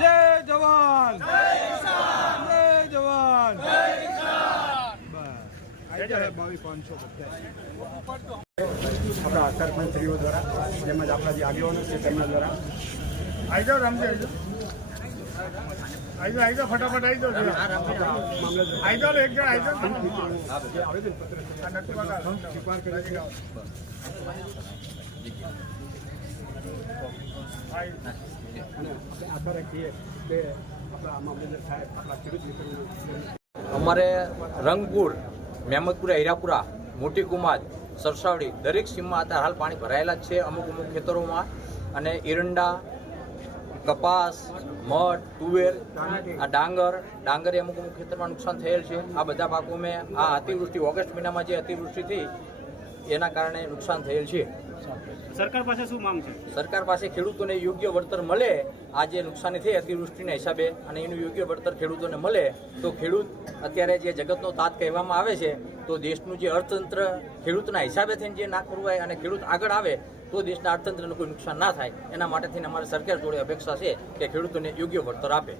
जय जवान जय जवान अपना सरपंचश्रीओ द्वारा તેમજ આપણા જે આગેવાનો છે તેમના દ્વારા आई जाओ रामजी आई जाओ फटाफट आई जाओ आई जाओ एक जण आई जाओ આવેદનપત્ર સ્વીકાર કરે અને આશા રાખીએ કે આપણા મામલતદાર સાહેબ આપણા ખેડૂત મિત્રોને અમારે રંગપુર, મહેમદપુરા, હીરાપુરા, મોટી કુમાર, સરસાવડી દરેક સીમમાં અત્યારે હાલ પાણી ભરાયેલા જ છે. અમુક ખેતરોમાં અને એરંડા, કપાસ, મઠ, તુવેર, આ ડાંગરે અમુક ખેતરમાં નુકસાન થયેલ છે. આ બધા પાકોમાં આ અતિવૃષ્ટિ ઓગસ્ટ મહિનામાં જે અતિવૃષ્ટિ થઈ એના કારણે નુકસાન થયેલ છે. સરકાર પાસે શું માંગ છે? સરકાર પાસે ખેડૂતોને યોગ્ય વળતર મળે. આ જે નુકસાની થઈ અતિવૃષ્ટિના હિસાબે અને એનું યોગ્ય વળતર ખેડૂતોને મળે તો ખેડૂત અત્યારે જે જગતનો તાત કહેવામાં આવે છે તો દેશનું જે અર્થતંત્ર ખેડૂતના હિસાબે થઈને જે ના કરવાય અને ખેડૂત આગળ આવે તો દેશના અર્થતંત્રને કોઈ નુકસાન ના થાય. એના માટે થઈને અમારે સરકાર જોડે અપેક્ષા છે કે ખેડૂતોને યોગ્ય વળતર આપે.